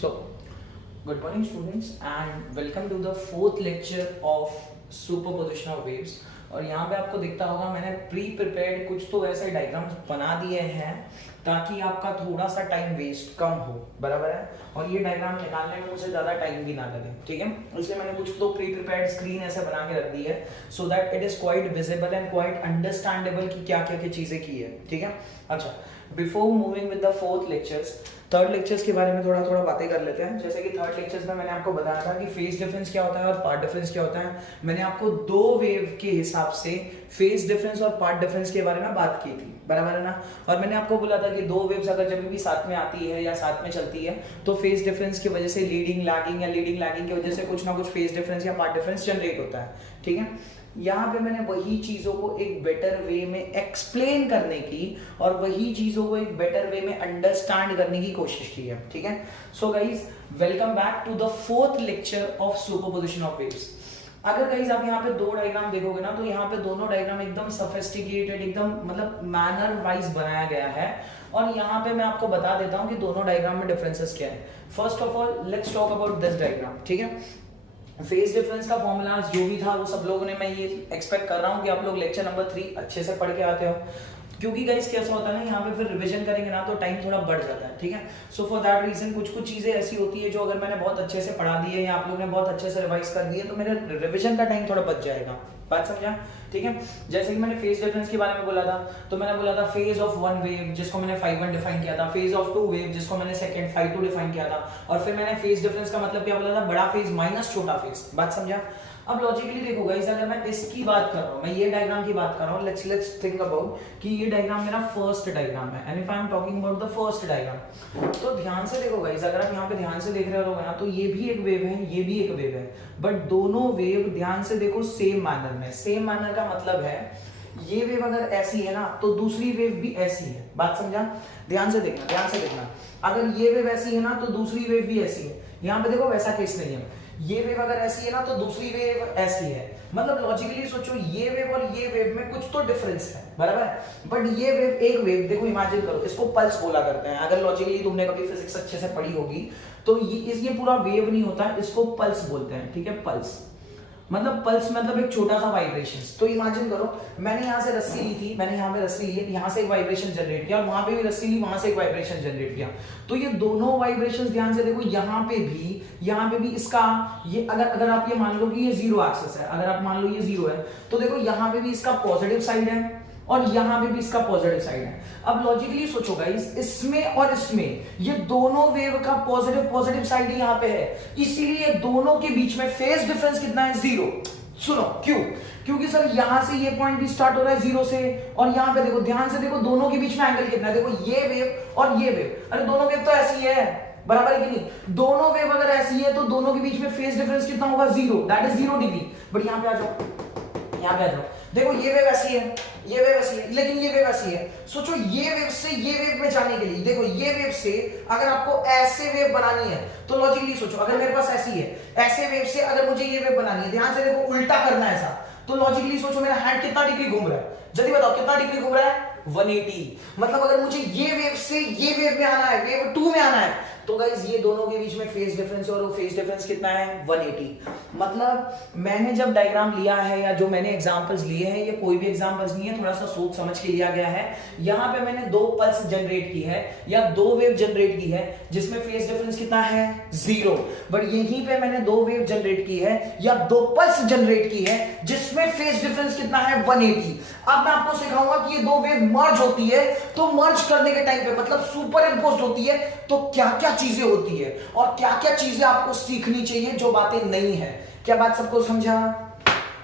So, good morning students and welcome to the fourth lecture of superposition of waves। और यहाँ पे आपको दिखता होगा मैंने प्री प्रिपेयर्ड कुछ तो ऐसे डायग्राम्स बना दिए हैं ताकि आपका थोड़ा सा टाइम वेस्ट कम हो, बराबर है। और ये डायग्राम निकालने में मुझे ज्यादा टाइम भी ना लगे, ठीक है। इसलिए मैंने कुछ तो प्री प्रिपेयर्ड स्क्रीन ऐसे बना के रख दी है so that it is quite visible and quite understandable कि क्या क्या क्या चीजें की है, ठीक है। अच्छा, before moving with the fourth lectures, third lectures के बारे में थोड़ा थोड़ा बातें कर लेते हैं। जैसे कि थर्ड लेक्चर्स में मैंने आपको बताया था कि फेज डिफरेंस क्या होता है और पार्ट डिफरेंस क्या होता है। मैंने आपको दो वेव के हिसाब से फेज डिफरेंस और पार्ट डिफरेंस के बारे में बात की थी, बराबर है ना। और मैंने आपको बोला था कि दो वेव्स अगर जब भी साथ में आती है या साथ में चलती है तो फेज डिफरेंस की वजह से लीडिंग लैगिंग या लीडिंग लैगिंग की वजह से कुछ ना कुछ फेज डिफरेंस या पार्ट डिफरेंस जनरेट होता है, ठीक है। यहाँ पे मैंने वही चीजों को एक बेटर वे में एक्सप्लेन करने की और वही चीजों को एक बेटर वे में अंडरस्टैंड करने की कोशिश की है, ठीक है। So guys, welcome back to the fourth lecture of superposition of waves. अगर गाइज आप यहाँ पे दो डायग्राम देखोगे ना तो यहाँ पे दोनों डायग्राम एकदम सोफिस्टिकेटेड, एकदम मतलब मैनर वाइज बनाया गया है। और यहाँ पे मैं आपको बता देता हूँ कि दोनों डायग्राम में डिफरेंसेस क्या है। First of all let's talk about this diagram, ठीक है। फेज डिफरेंस का फॉर्मूला जो भी था वो सब लोगों ने, मैं ये एक्सपेक्ट कर रहा हूँ कि आप लोग लेक्चर नंबर 3 अच्छे से पढ़ के आते हो, क्योंकि गाइस कैसा होता है ना, यहाँ पे फिर रिवीजन करेंगे ना तो टाइम थोड़ा बढ़ जाता है, ठीक है। सो फॉर दैट रीजन कुछ चीजें ऐसी होती है जो अगर मैंने बहुत अच्छे से पढ़ा दी है या आप लोग ने बहुत अच्छे से रिवाइज कर दिए तो मेरे रिवीजन का टाइम थोड़ा बच जाएगा। बात समझा, ठीक है। जैसे कि मैंने फेज डिफरेंस के बारे में बोला था तो मैंने बोला था फेज ऑफ वन वेव जिसको मैंने 5-1 डिफाइन किया था, फेज ऑफ टू वेव जिसको मैंने सेकंड 5-2 डिफाइन किया था, और फिर मैंने फेज डिफरेंस का मतलब क्या बोला था, बड़ा फेज माइनस छोटा फेज। बात समझा। अब लॉजिकली देखो गाइस, अगर मैं इसकी बात कर रहा हूं, मैं ये डायग्राम की बात कर रहा हूं, लेट्स थिंक अबाउट कि ये डायग्राम मेरा फर्स्ट डायग्राम है and if I am talking about the first diagram, तो ध्यान से देखो गाइस, अगर आप यहाँ पे ध्यान से देख रहे हो ना तो ये भी एक वेव है, ये भी एक वेव है, बट दोनों वेव ध्यान से देखो सेम मैनर में। सेम मैनर का मतलब है ये वेव अगर ऐसी है ना तो दूसरी वेव भी ऐसी है। बात समझा, ध्यान से देखना, ध्यान से देखना। अगर ये वेव ऐसी है ना तो दूसरी वेव भी ऐसी है। यहाँ पे देखो वैसा केस नहीं है, ये वेव अगर ऐसी है ना तो दूसरी वेव ऐसी है। मतलब लॉजिकली सोचो, ये वेव और ये वेव में कुछ तो डिफरेंस है, बराबर है। बट ये वेव, एक वेव देखो, इमेजिन करो, इसको पल्स बोला करते हैं। अगर लॉजिकली तुमने कभी फिजिक्स अच्छे से पढ़ी होगी तो ये पूरा वेव नहीं होता, इसको पल्स बोलते हैं, ठीक है। पल्स मतलब पल्स मतलब एक छोटा सा वाइब्रेशन। तो इमेजिन करो, मैंने यहाँ से रस्सी ली थी, मैंने यहाँ पे रस्सी ली है, यहाँ से एक वाइब्रेशन जनरेट किया और वहां पे भी रस्सी ली, वहां से एक वाइब्रेशन जनरेट किया। तो ये दोनों वाइब्रेशंस ध्यान से देखो, यहाँ पे भी इसका ये अगर आप ये मान लो कि ये जीरो एक्सिस है, अगर आप मान लो ये जीरो है तो देखो यहाँ पे भी इसका पॉजिटिव साइड है और यहाँ पे भी इसका पॉजिटिव साइड है। अब लॉजिकली सोचो गाइस, इसमें और इसमें ये दोनों वेव का पॉजिटिव साइड यहाँ पे है, इसीलिए दोनों के बीच में फेज डिफरेंस कितना है, 0। सुनो क्यों, क्योंकि सर यहां से ये पॉइंट भी स्टार्ट हो रहा है 0 से, और यहाँ पे देखो, ध्यान से देखो, दोनों के बीच में एंगल कितना है, देखो ये वेव और ये वेव, अरे दोनों वेव तो ऐसी है, बराबर है कि नहीं। दोनों वेव अगर ऐसी है तो दोनों के बीच में फेज डिफरेंस कितना होगा, 0, दैट इज 0 डिग्री। बट यहाँ पे आ जाओ, यहाँ पे आ जाओ, देखो ये वेव ऐसी है, ये वेव ऐसी है, लेकिन ये वेव ऐसी है। सोचो ये वेव से ये वेव में जाने के लिए, देखो ये वेव से अगर आपको ऐसे वेव बनानी है तो लॉजिकली सोचो, अगर मेरे पास ऐसी है, ऐसे वेव से अगर मुझे ये वेव बनानी है, ध्यान से देखो, उल्टा करना है ऐसा, तो लॉजिकली सोचो मेरा हैंड कितना डिग्री घूम रहा है, जल्दी बताओ कितना डिग्री घूम रहा है, 180। मतलब अगर मुझे ये वेव से ये वेव में आना है, वेव 2 में आना है, तो गाइस ये दोनों के बीच में फेज डिफरेंस, और वो फेज डिफरेंस कितना है, 180। मतलब मैंने जब डायग्राम लिया है या जो मैंने एग्जांपल्स लिए हैं, ये कोई भी एग्जांपल्स नहीं है, थोड़ा सा सोच समझ के लिया गया है। यहाँ पे मैंने 2 पल्स जनरेट की है या 2 वेव जनरेट की है जिसमें फेज डिफरेंस कितना है, 0। बट यहीं पे मैंने 2 वेव जनरेट की है या 2 पल्स जनरेट की है जिसमें फेज डिफरेंस कितना है, 180। अब मैं आपको सिखाऊंगा कि ये 2 वेव मर्ज होती है तो मर्ज करने के टाइम पे मतलब सुपर इम्पोज्ड होती है तो क्या क्या चीजें होती है और क्या क्या चीजें आपको सीखनी चाहिए जो बातें नहीं है। क्या बात सबको समझा,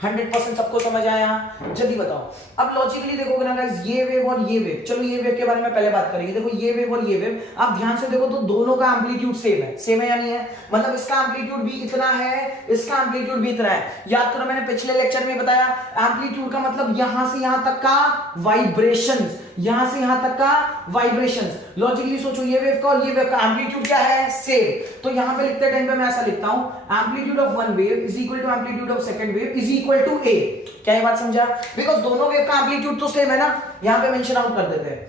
100% सबको समझ आया, जल्दी बताओ। अब लॉजिकली देखोगे ना गाइस, ये वेव और ये वेव, चलो ये वेव के बारे में पहले बात करेंगे। देखो ये वेव और ये वेव, आप ध्यान से देखो तो दोनों का एम्पलीट्यूड सेम है या नहीं है। मतलब इसका एम्पलीट्यूड भी इतना है, इसका एम्पलीट्यूड भी इतना है। याद करो मैंने पिछले लेक्चर में बताया, एम्पलीट्यूड का मतलब यहां से यहां तक का वाइब्रेशंस, यहां से यहां तक का वाइब्रेशंस। लॉजिकली सोचो, ये वेव का और ये वेव का एम्पलीट्यूड क्या है, सेम। तो यहां पे लिखते टाइम पे मैं ऐसा लिखता हूं, amplitude of one wave is equal to amplitude of second wave is equal to A. क्या ये बात समझा, बिकॉज दोनों वेव का एम्पलीट्यूड तो सेम है ना। यहां पे मेंशन आउट कर देते हैं,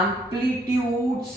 एम्पलीट्यूड्स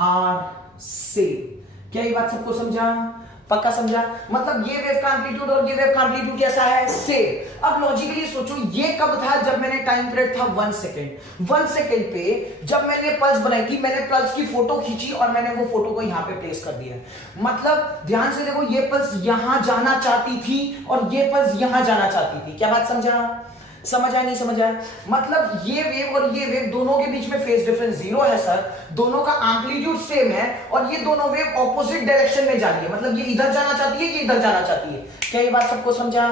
आर सेम। क्या ये बात सबको समझा? पक्का समझा? मतलब ये वेव का एम्पलीट्यूड और ये वेव का एम्पलीट्यूड कैसा है? सेम। अब लॉजिकली सोचो, ये कब था? जब मैंने टाइम पीरियड था 1 सेकेंड। 1 सेकेंड पे जब मैंने पल्स बनाई थी, मैंने पल्स की फोटो खींची और मैंने वो फोटो को यहां पे प्लेस कर दिया। मतलब ध्यान से देखो, ये पल्स यहां जाना चाहती थी और ये पल्स यहां जाना चाहती थी। क्या बात समझा? समझ आया? नहीं समझ आया? मतलब ये वेव और ये वेव दोनों के बीच में फेज डिफरेंस 0 है सर, दोनों का एम्पलीट्यूड सेम है और ये दोनों वेव ऑपोजिट डायरेक्शन में जा रही है। मतलब ये इधर जाना चाहती है, ये इधर जाना चाहती है। क्या ये बात सबको समझा?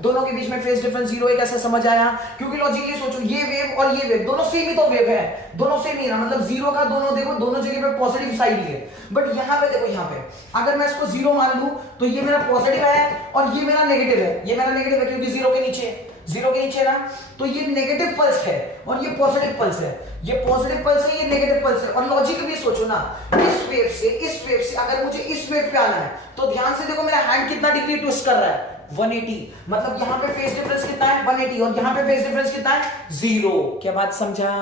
दोनों के बीच में फेज डिफरेंस 0 है। कैसे समझ आया? क्योंकि लॉजिकली सोचो, ये वेव और ये वेव दोनों सेम ही तो वेव है, दोनों सेम ही है ना। मतलब 0 का दोनों देखो, दोनों जगह पे पॉजिटिव साइड ही है। बट यहां पे देखो, यहां पे अगर मैं इसको 0 मान लूं तो ये मेरा पॉजिटिव है और ये मेरा नेगेटिव है। ये मेरा नेगेटिव है क्योंकि 0 के नीचे ना, तो ये नेगेटिव पल्स है और ये पॉजिटिव पल्स है। ये पॉजिटिव पल्स है, ये नेगेटिव पल्स है। और लॉजिक भी सोचो ना, इस वेव से अगर मुझे इस वेव पे आना है तो ध्यान से देखो, मेरा हैंड कितना डिग्री ट्विस्ट कर रहा है? 180। मतलब यहां पे फेज डिफरेंस कितना है? 180। और यहां पे फेज डिफरेंस कितना है? 0। क्या बात समझा?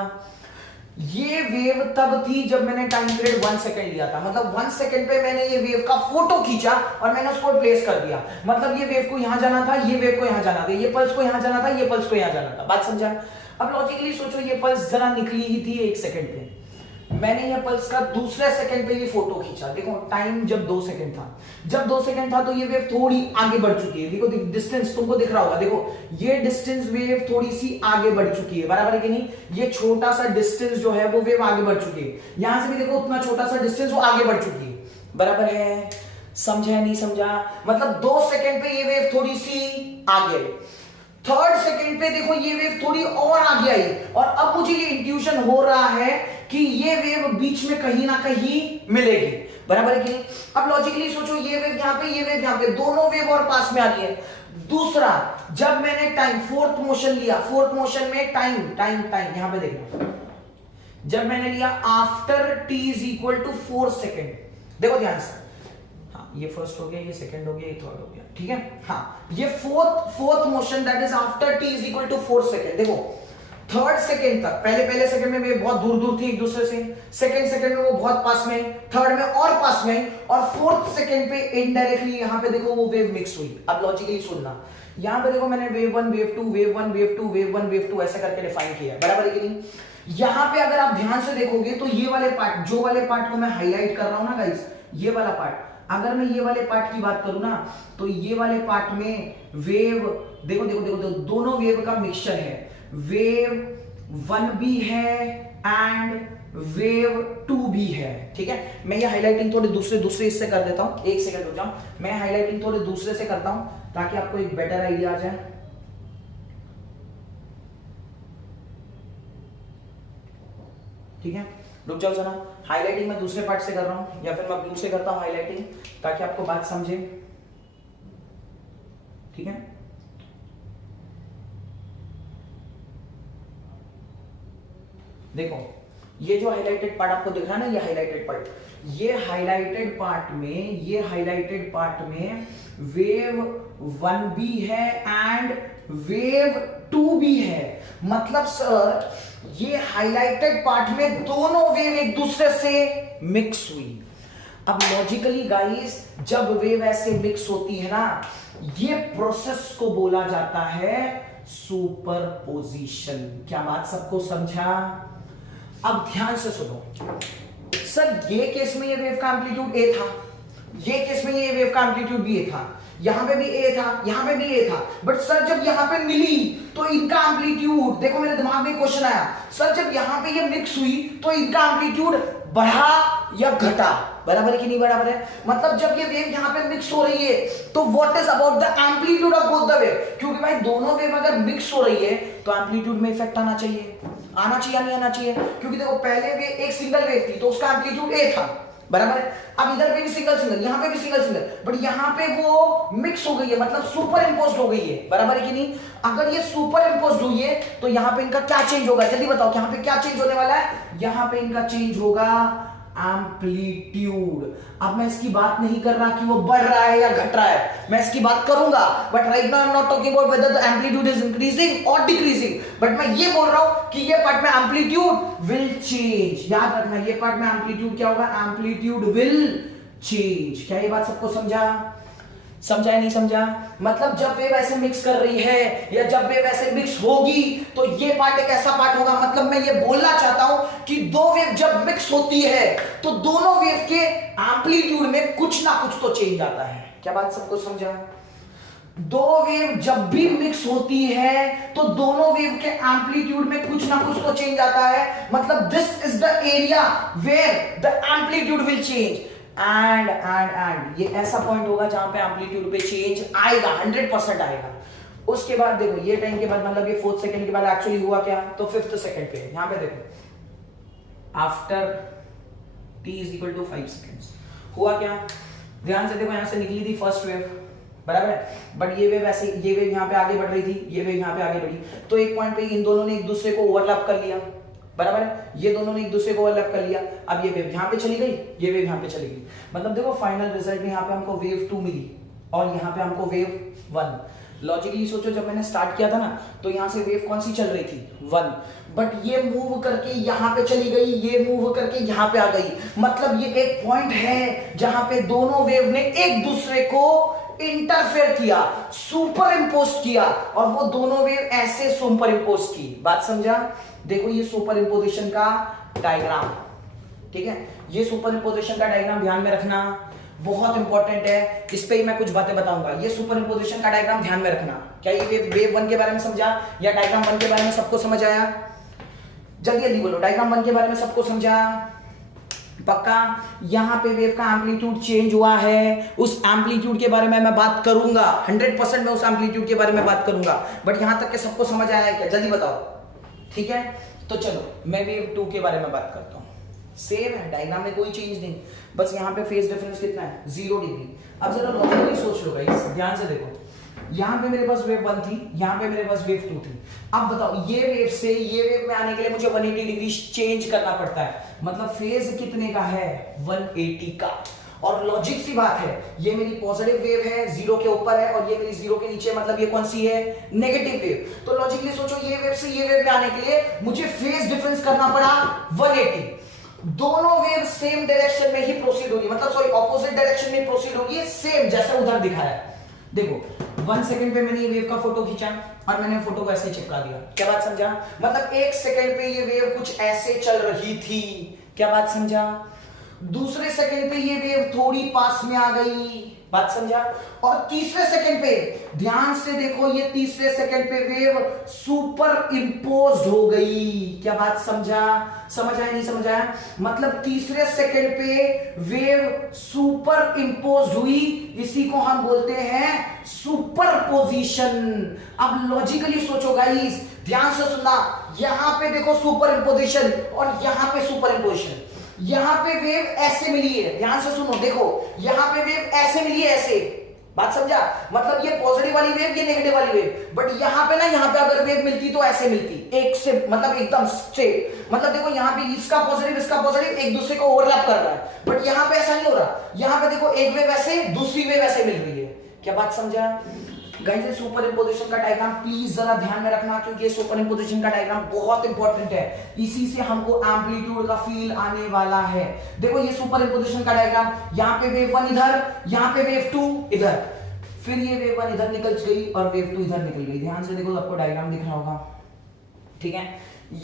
ये वेव तब थी जब मैंने टाइम पीरियड 1 सेकंड लिया था। मतलब 1 सेकंड पे मैंने ये वेव का फोटो खींचा और मैंने उसको प्लेस कर दिया। मतलब ये वेव को यहां जाना था, ये वेव को यहां जाना था, ये पल्स को यहां जाना था, ये पल्स को यहां जाना था। बात समझा? अब लॉजिकली सोचो, ये पल्स जरा निकली ही थी 1 सेकंड पे, मैंने ये पल्स का दूसरे सेकंड पे ये फोटो खींचा। देखो टाइम जब 2 सेकंड था, जब 2 सेकंड था तो ये वेव थोड़ी आगे बढ़ चुकी है। देखो डिस्टेंस तुमको दिख रहा होगा, देखो ये डिस्टेंस वेव थोड़ी सी आगे बढ़ चुकी है, बराबर है कि नहीं? ये छोटा सा डिस्टेंस जो है वो वेव आगे बढ़ चुकी है। यहां से भी देखो उतना छोटा सा डिस्टेंस वो आगे बढ़ चुकी है, बराबर है? समझा नहीं समझा? मतलब 2 सेकंड पे ये वेव थोड़ी सी आगे आई, 3rd सेकंड पे देखो ये वेव थोड़ी और आगे आई और अब मुझे ये इंट्यूशन हो रहा है कि ये वेव बीच में कहीं ना कहीं मिलेगी, बराबर है कि नहीं? अब लॉजिकली सोचो, ये वेव यहां पे, ये वेव यहां पे, दोनों वेव और पास में आ रही है। दूसरा, जब मैंने टाइम फोर्थ मोशन लिया, फोर्थ मोशन में टाइम यहां पे देखना, जब मैंने लिया after t is equal to 4 second, देखो ध्यान से, ये फर्स्ट हो गया, ये सेकंड हो गया, ये थर्ड हो गया, ठीक है? हाँ, ये fourth motion that is after t is equal to 4 second. देखो 3rd सेकंड तक, पहले सेकंड में वे बहुत दूर थी एक दूसरे से, सेकंड सेकंड में वो बहुत पास में, थर्ड में और पास में, और 4th सेकंड पे इनडायरेक्टली यहां पे देखो वो वेव मिक्स हुई। अब लॉजिकली सुनना, यहां पे देखो मैंने wave 1 wave 2 wave 1 wave 2 wave 1 wave 2 ऐसे करके डिफाइन किया है, बराबर है कि नहीं? यहां पे अगर आप ध्यान से देखोगे तो ये वाले पार्ट, जो वाले पार्ट को मैं हाईलाइट कर रहा हूं ना गाइस, ये वाला पार्ट, अगर मैं ये वाले पार्ट की बात करूं ना, तो ये वाले पार्ट में वेव देखो दोनों वेव का मिक्सचर है। वेव 1 भी है एंड वेव 2 भी है, ठीक है? मैं ये हाईलाइटिंग थोड़े दूसरे इससे कर देता हूं, एक सेकंड रुक जाओ, मैं हाईलाइटिंग थोड़े दूसरे से करता हूं ताकि आपको एक बेटर आइडिया आ जाए। ठीक है, रुक जाओ जरा, हाईलाइटिंग मैं दूसरे पार्ट से कर रहा हूं या फिर मैं ब्लू से करता हूं हाईलाइटिंग ताकि आपको बात समझे, ठीक है? देखो ये जो हाईलाइटेड पार्ट आपको दिख रहा है ना, ये हाईलाइटेड पार्ट, ये हाईलाइटेड पार्ट में वेव 1 भी है एंड वेव 2 भी है। मतलब सर ये हाईलाइटेड पार्ट में दोनों वेव एक दूसरे से मिक्स हुई। अब लॉजिकली गाइस, जब वेव ऐसे मिक्स होती है ना, ये प्रोसेस को बोला जाता है सुपरपोजिशन। क्या बात सबको समझा? अब ध्यान से सुनो सर, ये केस में ये वेव का एम्पलीट्यूड ए था, ये केस में ये वेव का एम्पलीट्यूड बी था, यहां पे भी ए था, यहां पे भी ए था, बट सर जब यहां पे मिली तो इनका एम्पलीट्यूड, देखो मेरे दिमाग में क्वेश्चन आया, सर जब यहां पे ये मिक्स हुई तो इनका एम्पलीट्यूड बढ़ा या घटा, बराबर है कि नहीं बराबर है? मतलब जब ये वेव यहां पे मिक्स हो रही है तो what is about the amplitude of both the wave? क्योंकि भाई दोनों वेव अगर मिक्स हो रही है तो एम्पलीट्यूड में इफेक्ट आना चाहिए या नहीं आना चाहिए? क्योंकि देखो पहले वे एक सिंगल वेव थी तो उसका एम्पलीट्यूड ए था, बराबर है? अब इधर पे भी सिंगल, यहां पे भी सिंगल, बट यहां पे वो मिक्स हो गई है, मतलब सुपर इंपोज्ड हो गई है, बराबर है कि नहीं? अगर ये सुपर इंपोज्ड हुई है तो यहां पे इनका क्या चेंज होगा? जल्दी बताओ, यहां पे क्या चेंज होने वाला है? यहां पे इनका चेंज होगा एम्पलीट्यूड। अब मैं इसकी बात नहीं कर रहा कि वो बढ़ रहा है या घट रहा है, मैं इसकी बात करूंगा, but right now I am not talking about whether the amplitude is increasing और डिक्रीजिंग, बट मैं ये बोल रहा हूं कि ये पार्ट में एम्पलीट्यूड विल चेंज। याद रखना, ये पार्ट में एम्पलीट्यूड क्या होगा, एम्पलीट्यूड विल चेंज। क्या ये बात सबको समझा या नहीं समझा? मतलब जब वेव ऐसे मिक्स कर रही है या जब वेव ऐसे मिक्स होगी तो ये पार्ट एक ऐसा पार्ट होगा, मतलब मैं ये बोलना चाहता हूं कि दो वेव जब मिक्स होती है तो दोनों वेव के एम्पलीट्यूड में कुछ ना कुछ तो चेंज आता है। क्या बात सबको समझा? दो वेव जब भी मिक्स होती है तो दोनों वेव के एम्पलीट्यूड में कुछ ना कुछ तो चेंज आता है, मतलब this is the area where the amplitude will change. And ये ऐसा पॉइंट होगा जहां पे एम्पलीट्यूड पे चेंज आएगा, 100% आएगा। उसके बाद देखो ये टाइम के बाद, मतलब ये 4th सेकंड के बाद एक्चुअली हुआ क्या, तो 5th सेकंड पे यहां पे देखो after t is equal to 5 seconds हुआ क्या, ध्यान से देखो, यहां से निकली थी फर्स्ट वेव, बराबर है, बट ये वेव ऐसे, ये वेव यहां पे आगे बढ़ रही थी, ये वेव यहां पे आगे बढ़ी, तो एक पॉइंट पे इन दोनों ने एक दूसरे को ओवरलैप कर लिया, बराबर है, ये दोनों ने एक दूसरे को ओवरलैप कर लिया। अब ये वेव यहां पे चली गई, ये वेव यहां पे चली गई, मतलब देखो फाइनल रिजल्ट में यहां पे हमको वेव 2 मिली और यहां पे हमको वेव 1। लॉजिकली सोचो, जब मैंने स्टार्ट किया था ना तो यहां से वेव कौन सी चल रही थी, 1, बट ये मूव करके यहां पे चली गई, ये मूव करके यहां पे आ गई, मतलब ये एक पॉइंट है जहां पे दोनों वेव ने एक दूसरे को इंटरफेयर किया, सुपर इंपोज किया, और वो दोनों वेव ऐसे सुपर इंपोज की। बात समझा? देखो ये सुपर इंपोजिशन का डायग्राम, ठीक है, ये सुपर इंपोजिशन का डायग्राम ध्यान में रखना, बहुत इंपॉर्टेंट है, इस पे ही मैं कुछ बातें बताऊंगा। ये सुपर इंपोजिशन का डायग्राम ध्यान में रखना। क्या ये वेव 1 के बारे में समझा या डायग्राम 1 के बारे में सबको समझ आया? जल्दी जल्दी बोलो, डायग्राम 1 के बारे में सबको समझा? पक्का? यहां पे वेव का एम्पलीट्यूड चेंज हुआ है, उस एम्पलीट्यूड के बारे में मैं बात करूंगा, 100% मैं उस एम्पलीट्यूड के बारे में बात करूंगा, बट यहां तक के सबको समझ आया है क्या? जल्दी बताओ, ठीक है? तो चलो मैं वेव 2 के बारे में बात करता हूं। सेम है, डायग्राम में कोई चेंज नहीं, बस यहां पे फेज डिफरेंस कितना है, 0 डिग्री। अब जरा लॉजिकली सोच लो गाइस, ध्यान से देखो, यहां पे मेरे पास वेव 1 थी, यहां पे मेरे पास वेव 2 थी। अब बताओ ये वेव से ये वेव में आने के लिए मुझे 180 डिग्री चेंज करना पड़ता है, मतलब फेज कितने का है, 180 का। और लॉजिक सी बात है, ये मेरी पॉजिटिव वेव है, 0 के ऊपर है, और ये मेरी 0 के नीचे, मतलब ये कौन सी है, नेगेटिव वेव। तो लॉजिकली सोचो, ये वेव से ये वेव में आने के लिए मुझे फेज डिफरेंस करना पड़ा 180। दोनों वेव सेम डायरेक्शन में ही प्रोसीड होगी, मतलब सॉरी ऑपोजिट डायरेक्शन में प्रोसीड होगी, सेम जैसा उधर दिखाया है। देखो 1 सेकंड पे मैंने ये वेव का फोटो खींचा और मैंने फोटो को ऐसे चिपका दिया। क्या बात समझा? मतलब 1 सेकंड पे ये वेव कुछ ऐसे चल रही थी। क्या बात समझा? दूसरे सेकंड पे ये वेव थोड़ी पास में आ गई। बात समझा? और तीसरे सेकंड पे ध्यान से देखो, ये तीसरे सेकंड पे वेव सुपर इंपोज्ड हो गई। क्या बात समझा? समझ आया नहीं समझ आया? मतलब तीसरे सेकंड पे वेव सुपर इंपोज्ड हुई, इसी को हम बोलते हैं सुपरपोजिशन। अब लॉजिकली सोचो गाइस, ध्यान से सुनना, यहां पे देखो सुपर इंपोजिशन और यहां पे सुपर इंपोजिशन। यहां पे वेव ऐसे मिली है, ध्यान से सुनो, देखो यहां पे वेव ऐसे मिली है, ऐसे। बात समझा? मतलब ये पॉजिटिव वाली वेव, ये नेगेटिव वाली वेव, बट यहां पे ना, यहां पे अगर वेव मिलती तो ऐसे मिलती, एक से, मतलब एकदम स्ट्रेट। मतलब देखो यहां पे इसका पॉजिटिव एक दूसरे को ओवरलैप कर रहा है, बट यहां पे ऐसा नहीं हो रहा। यहां पे देखो एक वेव ऐसे, दूसरी वेव ऐसे मिल रही है। क्या बात समझा गाइस? ये सुपर इंपोजिशन का डायग्राम प्लीज जरा ध्यान में रखना, क्योंकि ये सुपर इंपोजिशन का डायग्राम बहुत इंपॉर्टेंट है, इसी से हमको एम्पलीट्यूड का फील आने वाला है। देखो ये सुपर इंपोजिशन का डायग्राम, यहां पे वेव 1 इधर, यहां पे वेव 2 इधर, फिर ये वेव 1 इधर निकल गई और वेव 2 इधर निकल गई। ध्यान से देखो, आपको डायग्राम दिख रहा होगा, ठीक है?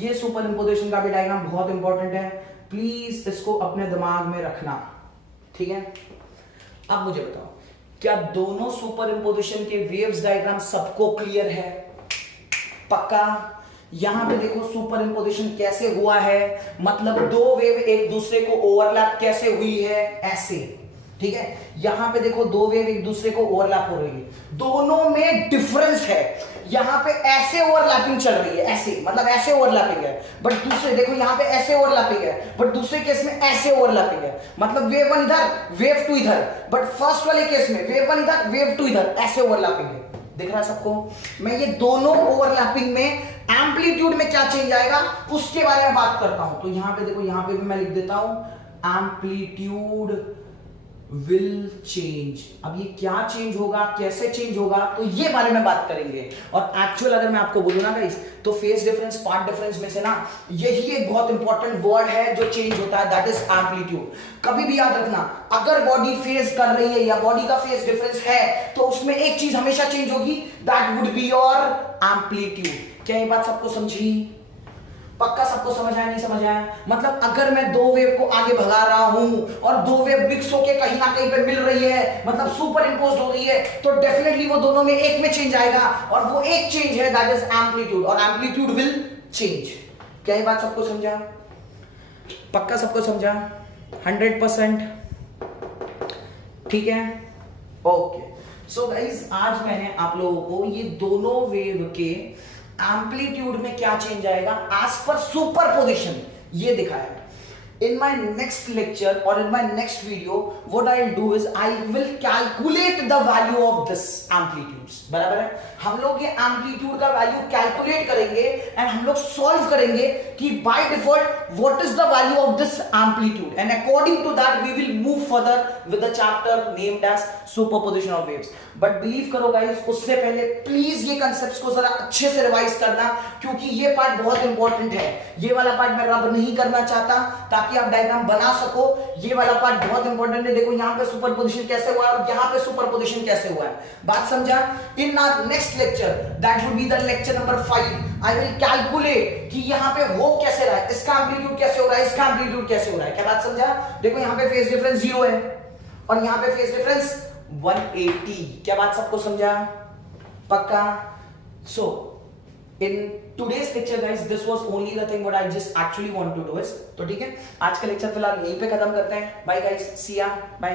ये सुपर इंपोजिशन का भी डायग्राम बहुत इंपॉर्टेंट है, प्लीज इसको अपने दिमाग में रखना, ठीक है? अब मुझे बताओ, क्या दोनों सुपर इंपोजिशन के वेव्स डायग्राम सबको क्लियर है? पक्का? यहां पे देखो सुपर इंपोजिशन कैसे हुआ है, मतलब दो वेव एक दूसरे को ओवरलैप कैसे हुई है, ऐसे, ठीक है? यहां पे देखो दो वेव एक दूसरे को ओवरलैप हो रही है, दोनों में डिफरेंस है। यहां पे ऐसे ओवरलैपिंग चल रही है, ऐसे, मतलब ऐसे ओवरलैपिंग है, बट दूसरे देखो यहां पे ऐसे ओवरलैपिंग है, बट दूसरे केस में ऐसे ओवरलैपिंग है, मतलब वेव 1 इधर, वेव 2 इधर, बट फर्स्ट वाले केस में वेव 1 इधर, वेव 2 इधर, ऐसे ओवरलैपिंग है। दिख रहा है सबको? मैं ये दोनों ओवरलैपिंग में एम्पलीट्यूड में क्या चेंज आएगा उसके बारे में बात करता हूं। तो यहां पे देखो, यहां पे भी मैं लिख देता हूं एम्पलीट्यूड विल चेंज। अब ये क्या चेंज होगा, कैसे चेंज होगा, तो ये बारे में बात करेंगे। और एक्चुअल अगर मैं आपको बोलूं ना गाइस, तो फेस डिफरेंस पार्ट डिफरेंस में से ना यही एक बहुत इंपॉर्टेंट वर्ड है जो चेंज होता है, दैट इज एम्पलीट्यूड। कभी भी याद रखना, अगर बॉडी फेस कर रही है या बॉडी का फेस डिफरेंस है तो उसमें एक चीज हमेशा चेंज होगी, that would be your amplitude. क्या ये बात सबको समझी? पक्का सबको समझ आया? नहीं समझ आया? मतलब अगर मैं दो वेव को आगे भगा रहा हूं और दो वेव मिक्स होके कहीं ना कहीं पे मिल रही है, मतलब सुपर इंपोज हो रही है, तो डेफिनेटली वो दोनों में एक में चेंज आएगा, और वो एक चेंज है दैट इज एम्पलीट्यूड, और एम्पलीट्यूड विल चेंज। क्या ये बात सबको समझा? पक्का सबको समझा? 100%? ठीक है, ओके। सो गाइज, आज मैंने आप लोगों को ये दोनों वेव के एम्पलीट्यूड में क्या चेंज आएगा एज पर सुपरपोजिशन ये दिखाया। In my next lecture or in my next video, what I'll do is I will calculate the value of this amplitudes. बराबर है? हम लोग ये एम्पलीट्यूड का वैल्यू कैलकुलेट करेंगे एंड हम लोग सॉल्व करेंगे कि by default what is the value of this amplitude, and according to that we will move further with the chapter named as superposition of waves. But believe करो guys, उससे पहले please ये concepts को जरा अच्छे से रिवाइज करना, क्योंकि ये पार्ट बहुत इंपॉर्टेंट है। ये वाला पार्ट मैं रब नहीं करना चाहता ताकि आप डायग्राम बना सको। ये वाला पार्ट बहुत इंपॉर्टेंट है। देखो यहाँ पे सुपरपोजिशन कैसे हुआ है और यहाँ पे सुपरपोजिशन कैसे हुआ है, बात समझा? In our next lecture, that would be the lecture number 5, I will calculate कि यहाँ पे हो कैसे रहा है, इसका एम्पलीट्यूड कैसे हो रहा है, इसका एम्पलीट्यूड कैसे हो रहा है। क्या बात समझा? देखो यहाँ पे फेज डिफरेंस 0 है और यहाँ पे फेज डिफरेंस 180। क्या बात सबको समझा? पक्का? सो in today's lecture guys, this was only the thing what I just actually want to do is, तो ठीक है, आज का लेक्चर फिलहाल यहीं पे खत्म करते हैं। बाय गाइस, सी या, बाय।